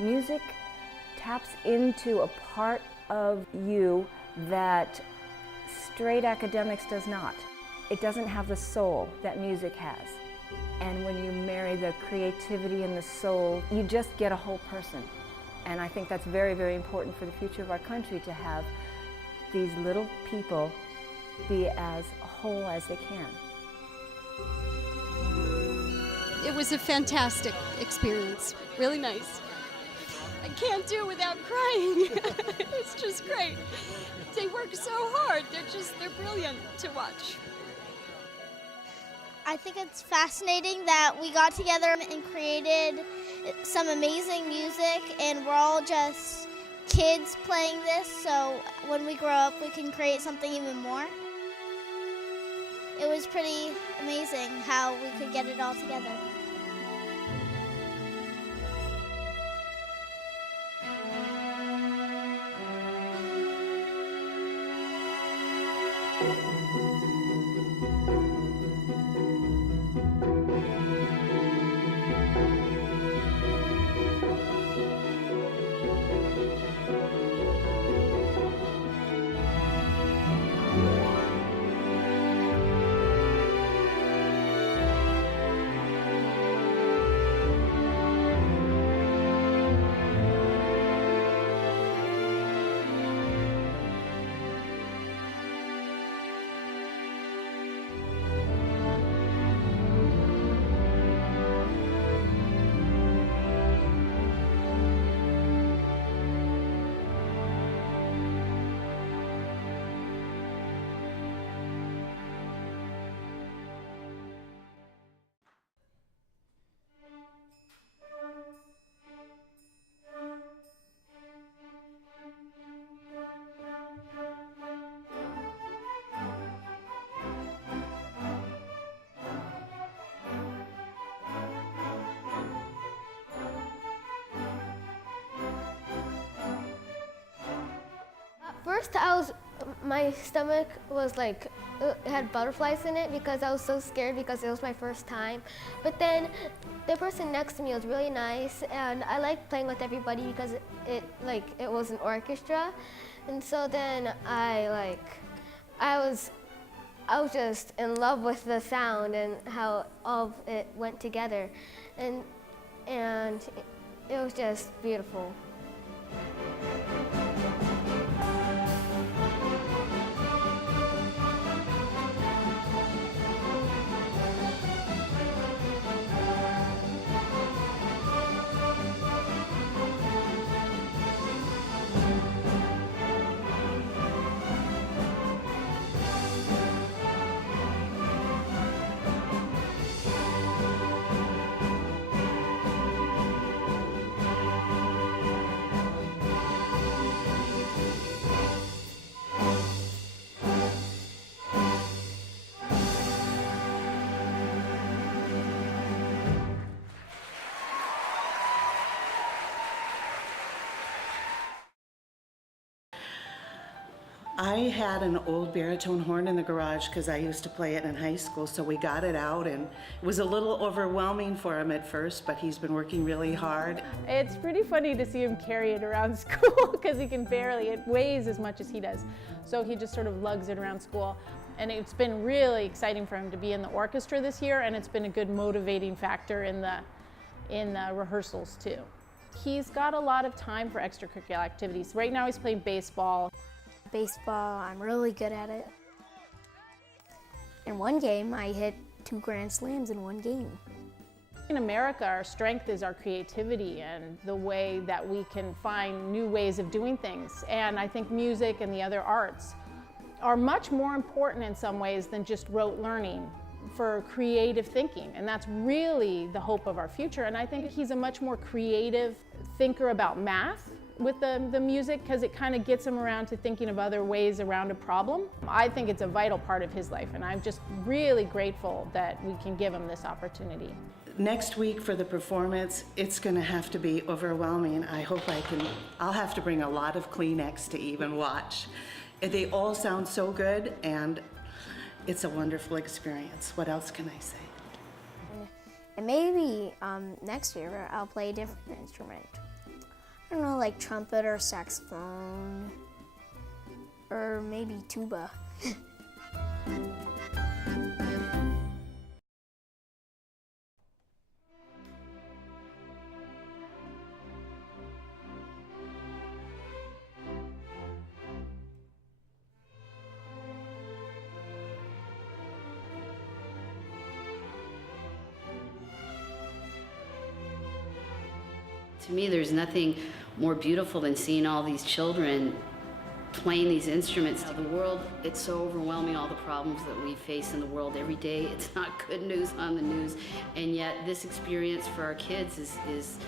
Music taps into a part of you that straight academics does not. It doesn't have the soul that music has. And when you marry the creativity and the soul, you just get a whole person. And I think that's very, very important for the future of our country, to have these little people be as whole as they can. It was a fantastic experience, really nice. I can't do it without crying. It's just great. They work so hard. They're brilliant to watch. I think it's fascinating that we got together and created some amazing music, and we're all just kids playing this, so when we grow up we can create something even more. It was pretty amazing how we could get it all together. First, my stomach was like, it had butterflies in it because I was so scared because it was my first time. But then the person next to me was really nice, and I liked playing with everybody because it was an orchestra. And so then I was just in love with the sound and how all of it went together. And it was just beautiful. I had an old baritone horn in the garage because I used to play it in high school, so we got it out, and it was a little overwhelming for him at first, but he's been working really hard. It's pretty funny to see him carry it around school because he can barely, it weighs as much as he does. So he just sort of lugs it around school. And it's been really exciting for him to be in the orchestra this year, and it's been a good motivating factor in the rehearsals too. He's got a lot of time for extracurricular activities. Right now he's playing baseball. Baseball, I'm really good at it. In one game, I hit 2 grand slams in one game. In America, our strength is our creativity and the way that we can find new ways of doing things. And I think music and the other arts are much more important in some ways than just rote learning for creative thinking. And that's really the hope of our future. And I think he's a much more creative thinker about math with the music, because it kind of gets him around to thinking of other ways around a problem. I think it's a vital part of his life, and I'm just really grateful that we can give him this opportunity. Next week for the performance, it's gonna have to be overwhelming. I hope I'll have to bring a lot of Kleenex to even watch. They all sound so good, and it's a wonderful experience. What else can I say? And maybe next year I'll play a different instrument. I don't know, like trumpet or saxophone, or maybe tuba. To me, there's nothing more beautiful than seeing all these children playing these instruments. The world, it's so overwhelming, all the problems that we face in the world every day. It's not good news on the news, and yet this experience for our kids is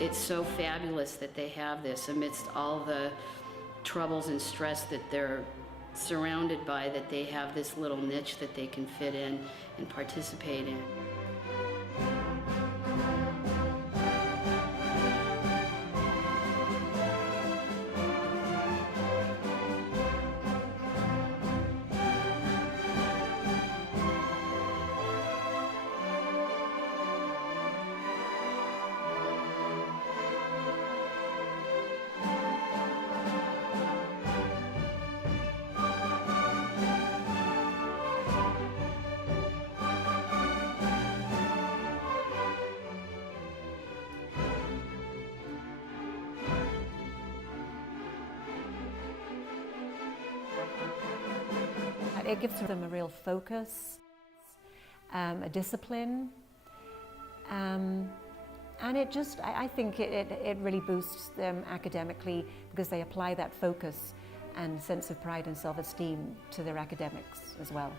it's so fabulous that they have this amidst all the troubles and stress that they're surrounded by, that they have this little niche that they can fit in and participate in. It gives them a real focus, a discipline, and it just, I think it really boosts them academically because they apply that focus and sense of pride and self-esteem to their academics as well.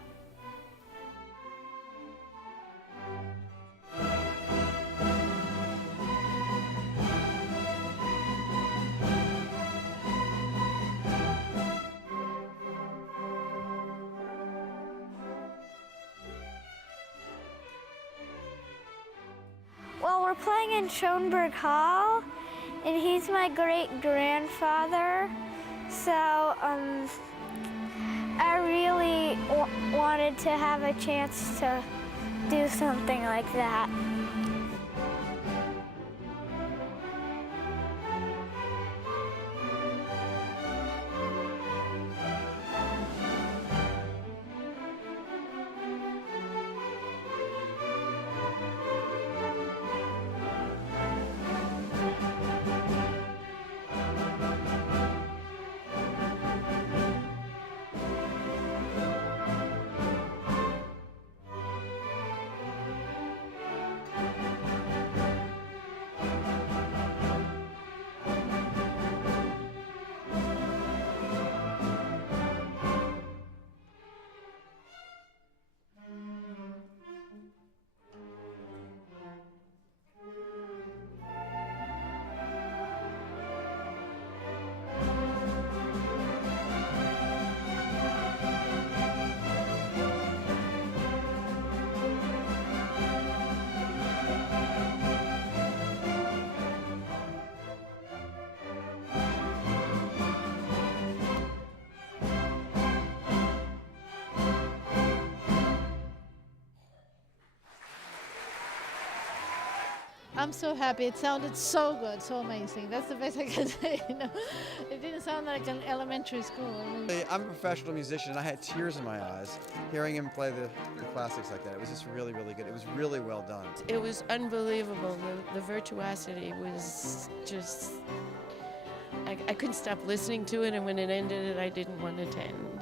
Well, we're playing in Schoenberg Hall, and he's my great-grandfather. So I really wanted to have a chance to do something like that. I'm so happy. It sounded so good, so amazing. That's the best I can say. You know, it didn't sound like an elementary school. I'm a professional musician, and I had tears in my eyes hearing him play the classics like that. It was just really, really good. It was really well done. It was unbelievable. The virtuosity was just, I couldn't stop listening to it, and when it ended, I didn't want it to end.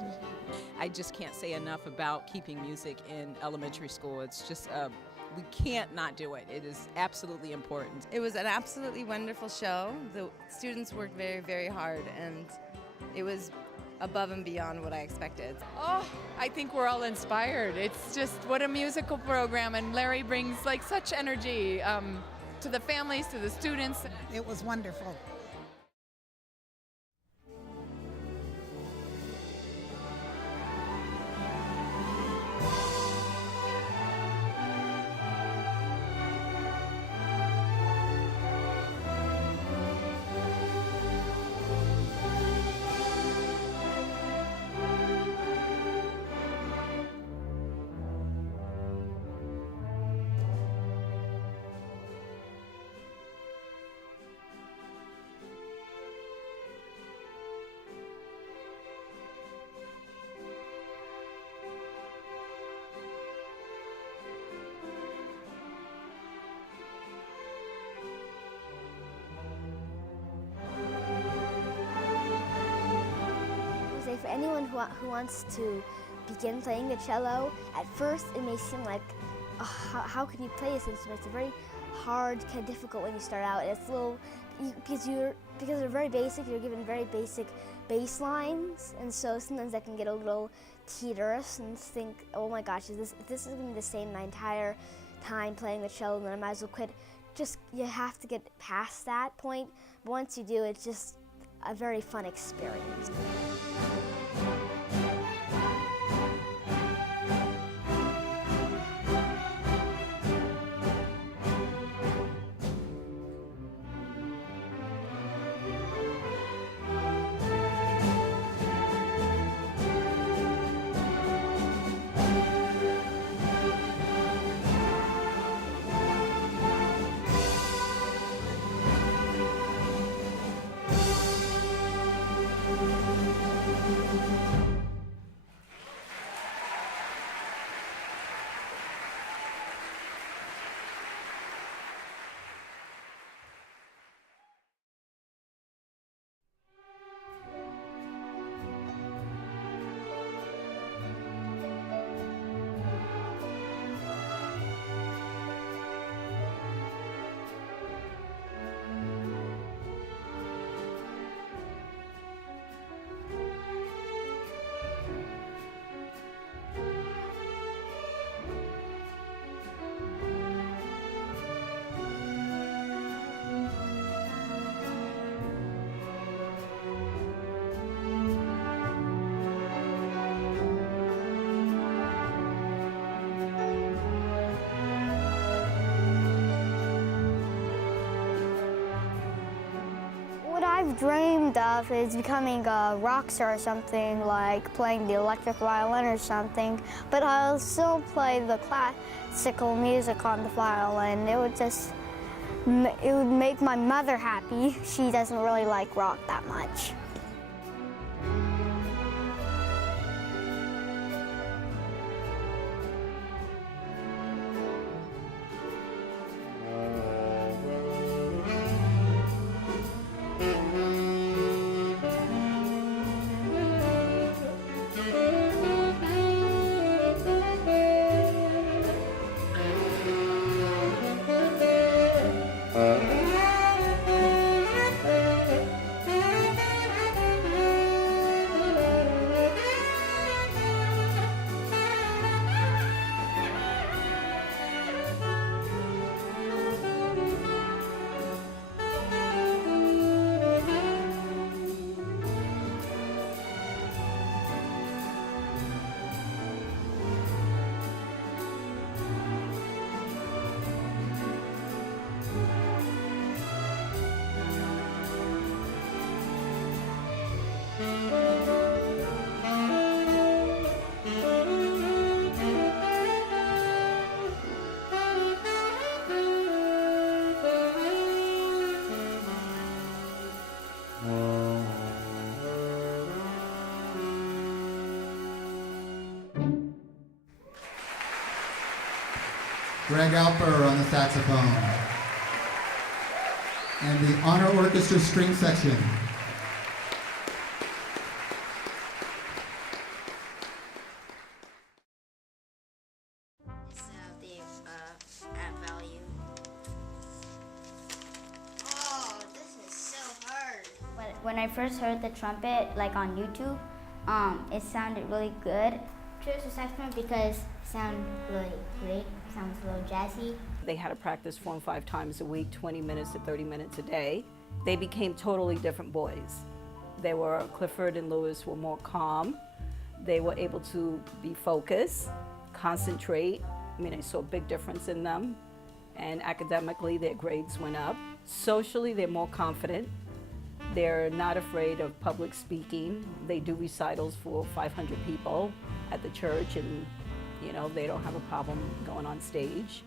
I just can't say enough about keeping music in elementary school. It's just, we can't not do it. It is absolutely important. It was an absolutely wonderful show. The students worked very, very hard, and it was above and beyond what I expected. Oh, I think we're all inspired. It's just what a musical program, and Larry brings like such energy to the families, to the students. It was wonderful. anyone who wants to begin playing the cello, at first it may seem like, how can you play this instrument? It's very hard, kind of difficult when you start out. It's a little, because they're very basic, you're given very basic bass lines, and so sometimes that can get a little tedious and think, oh my gosh, if this is going to be the same my entire time playing the cello, then I might as well quit. You have to get past that point. But once you do, it's just a very fun experience. I've dreamed of is becoming a rock star or something, like playing the electric violin or something, but I'll still play the classical music on the violin. It would make my mother happy. She doesn't really like rock that much. Greg Alper on the saxophone, and the Honor Orchestra string section. When I first heard the trumpet, like on YouTube, it sounded really good. Chose the saxophone because it sounded really great. It sounds a little jazzy. They had to practice 4 and 5 times a week, 20 minutes to 30 minutes a day. They became totally different boys. Clifford and Lewis were more calm. They were able to be focused, concentrate. I mean, I saw a big difference in them. And academically, their grades went up. Socially, they're more confident. They're not afraid of public speaking. They do recitals for 500 people at the church, and they don't have a problem going on stage.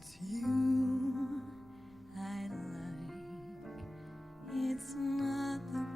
It's you I like. It's not the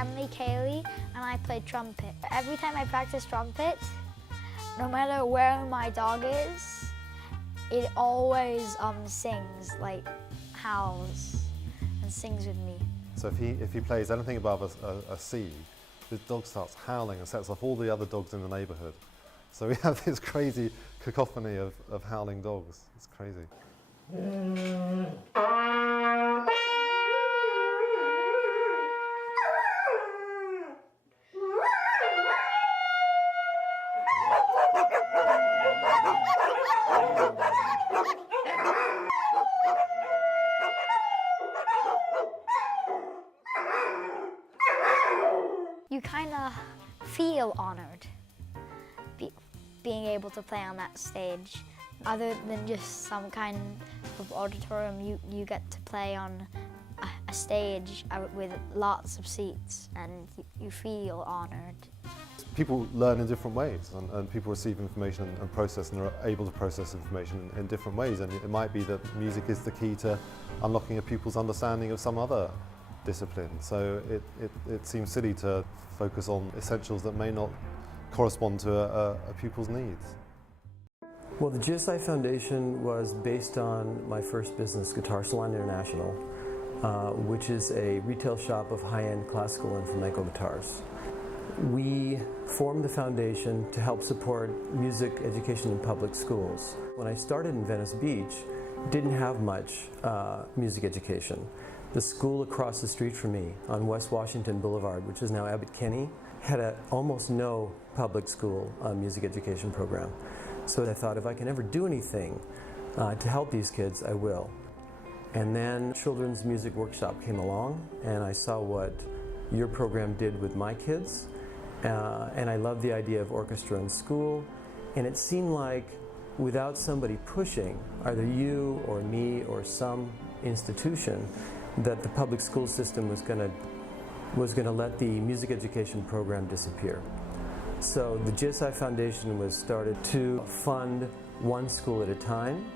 Stanley Cayley, and I play trumpet. Every time I practice trumpet, no matter where my dog is, it always sings, like howls and sings with me. So if he plays anything above a C, the dog starts howling and sets off all the other dogs in the neighborhood. So we have this crazy cacophony of howling dogs. It's crazy. You kind of feel honored being able to play on that stage. Other than just some kind of auditorium, you get to play on a stage with lots of seats, and you feel honored. People learn in different ways, and people receive information and process, and are able to process information in different ways. And it might be that music is the key to unlocking a pupil's understanding of some other discipline. So it seems silly to focus on essentials that may not correspond to a pupil's needs. Well, the GSI Foundation was based on my first business, Guitar Salon International, which is a retail shop of high-end classical and flamenco guitars. We formed the foundation to help support music education in public schools. When I started in Venice Beach, didn't have much music education. The school across the street from me on West Washington Boulevard, which is now Abbott Kinney, had almost no public school music education program. So I thought, if I can ever do anything to help these kids, I will. And then Children's Music Workshop came along, and I saw what your program did with my kids, and I loved the idea of orchestra in school, and it seemed like without somebody pushing, either you or me or some institution, that the public school system was going to let the music education program disappear. So the GSI Foundation was started to fund one school at a time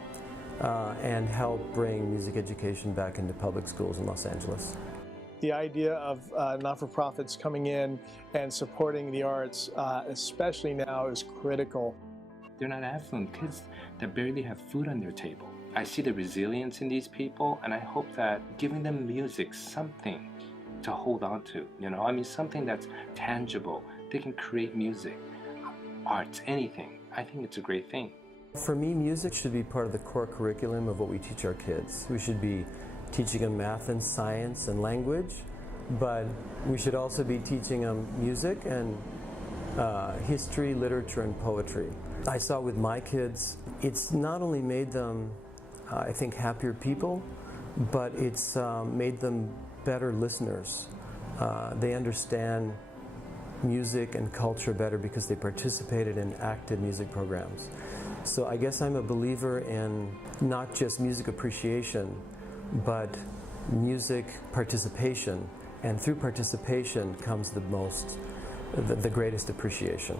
and help bring music education back into public schools in Los Angeles. The idea of not-for-profits coming in and supporting the arts, especially now, is critical. They're not affluent kids that barely have food on their table. I see the resilience in these people, and I hope that giving them music, something to hold on to, I mean, something that's tangible. They can create music, arts, anything. I think it's a great thing. For me, music should be part of the core curriculum of what we teach our kids. We should be teaching them math and science and language, but we should also be teaching them music and history, literature, and poetry. I saw with my kids, it's not only made them, I think, happier people, but it's made them better listeners. They understand music and culture better because they participated in active music programs. So I guess I'm a believer in not just music appreciation, but music participation, and through participation comes the greatest appreciation.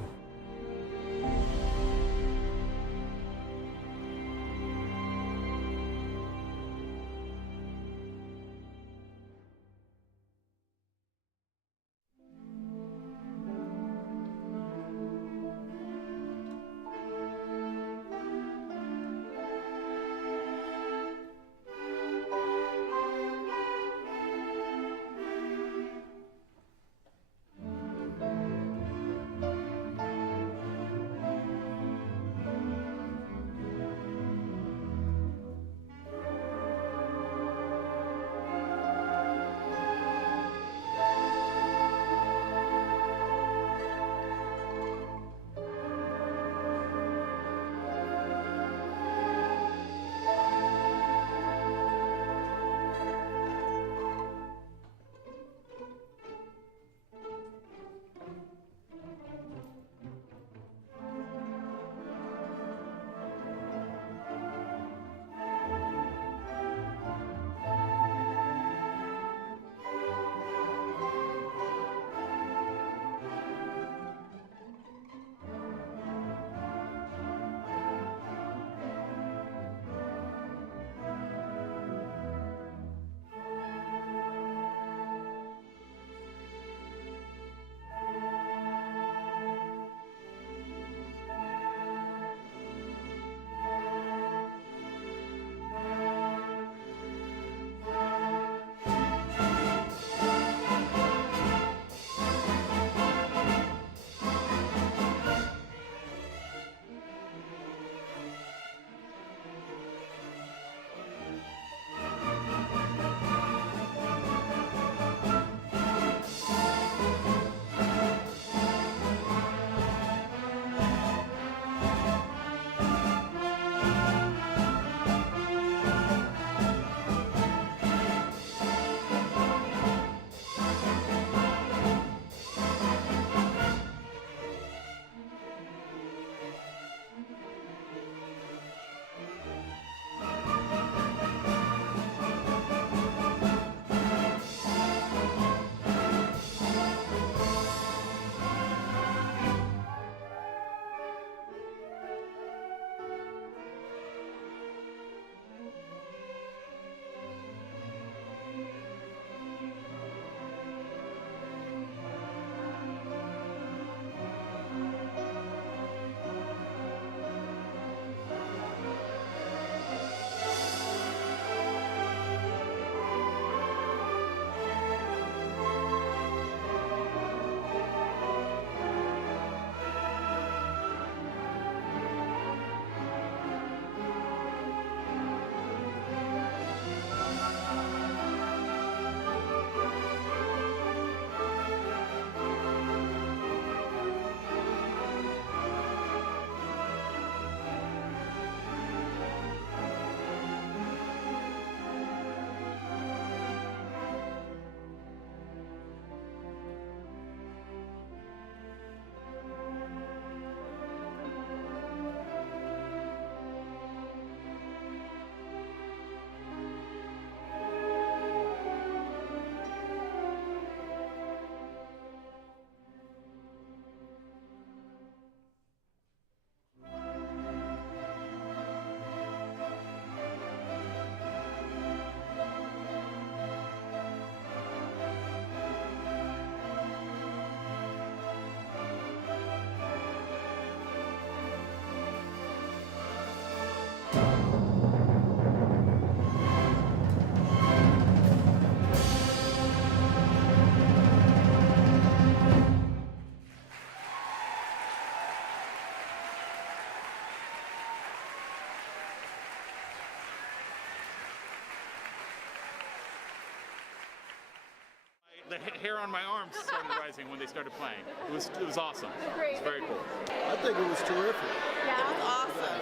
the hair on my arms started rising when they started playing. It was awesome. It was very cool. I think it was terrific. Yeah, it was awesome.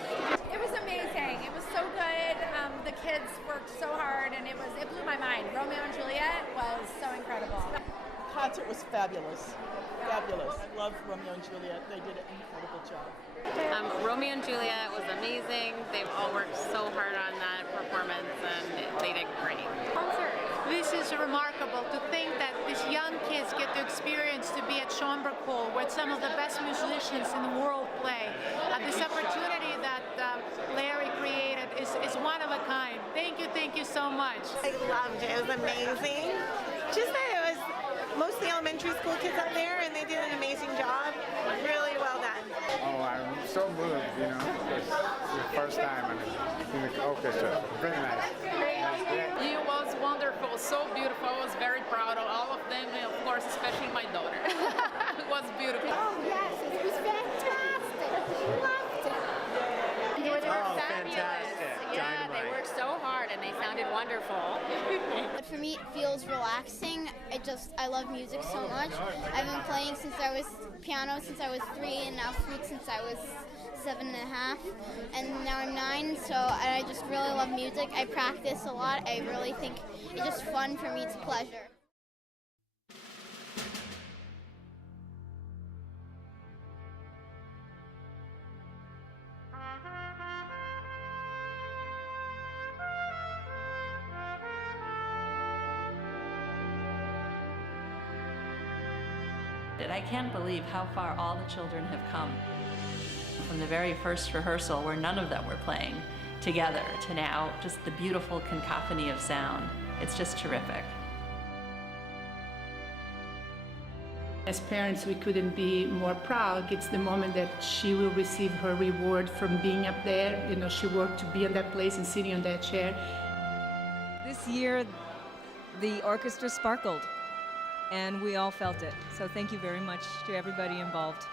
It was amazing. It was so good. The kids worked so hard, and it blew my mind. Romeo and Juliet was so incredible. The concert was fabulous. Fabulous. I love Romeo and Juliet. They did an incredible job. Romeo and Juliet was amazing. They've all worked so hard on that performance, and they did great. This is remarkable to think that these young kids get the experience to be at Schönberg Hall, where some of the best musicians in the world play. This opportunity that Larry created is one of a kind. Thank you so much. I loved it. It was amazing. Just that it was mostly elementary school kids up there, and they did an amazing job. Really well done. Oh, I'm so moved, you know. It's the first time in the orchestra. Very nice. It was wonderful, so beautiful. I was very proud of all of them, and of course, especially my daughter. It was beautiful. Oh, yes, it was fantastic. Loved it. They were fantastic. Yeah, they worked so hard and they sounded wonderful. For me, it feels relaxing. I love music so much. I've been playing piano since I was 3, and now flute since I was 7.5, and now I'm 9, so I just really love music. I practice a lot. I really think it's just fun for me. It's a pleasure. I can't believe how far all the children have come. From the very first rehearsal, where none of them were playing together, to now just the beautiful cacophony of sound. It's just terrific. As parents, we couldn't be more proud. It's the moment that she will receive her reward from being up there. You know, she worked to be in that place and sitting on that chair. This year, the orchestra sparkled, and we all felt it. So thank you very much to everybody involved.